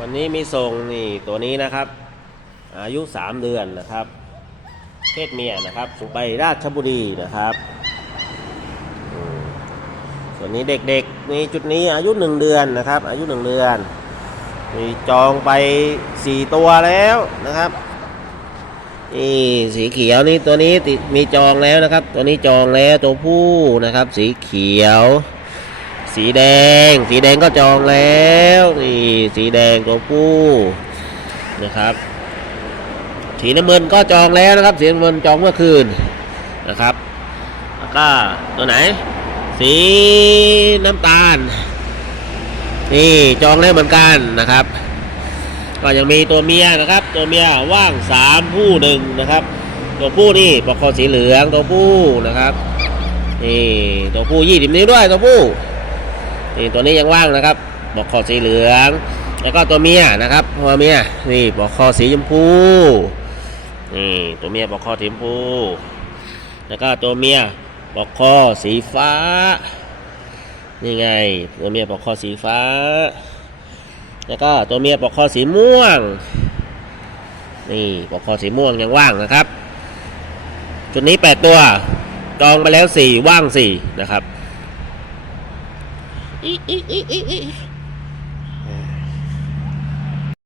วันนี้มีส่งนี่ตัวนี้นะครับ อายุ 3 เดือนนะครับ เพศเมียนะครับส่งไปราชบุรีนะครับส่วนนี้เด็กๆนี่จุดนี้อายุ 1 เดือนนะครับ อายุ 1 เดือนมีจองไป 4 ตัวแล้วนะครับนี่สีเขียวนี่ตัวนี้ติดมีจองแล้วนะครับ ตัวนี้จองแล้วตัวผู้นะครับ สีเขียว สีแดง สีแดงก็จองแล้วนี่สีแดงตัวผู้นะครับสีน้ำเงินก็จองแล้วนะครับ สีน้ำเงินจองเมื่อคืนนะครับแล้วก็ตัวไหน สีน้ำตาลนี่จองแล้วเหมือนกันนะครับ ก็ยังมีตัวเมียนะครับ ตัวเมียว่างสามผู้หนึ่งนะครับ ตัวผู้นี่ปกคอสีเหลืองตัวผู้นะครับนี่ตัวผู้ยี่สิบนิ้วด้วยตัวผู้ นี่ตัวนี้ยังว่างนะครับบอกคอสีเหลือง แล้วก็ตัวเมียนะครับตัวเมียนี่บอกคอสีชมพูนี่ตัวเมียบอกคอสีชมพู แล้วก็ตัวเมียบอกคอสีฟ้า นี่ไง ตัวเมียบอกคอสีฟ้า แล้วก็ตัวเมียบอกคอสีม่วง นี่บอกคอสีม่วงยังว่างนะครับ จุดนี้แปดตัว จองไปแล้วสี่ว่างสี่นะครับ อีอีอีอีอี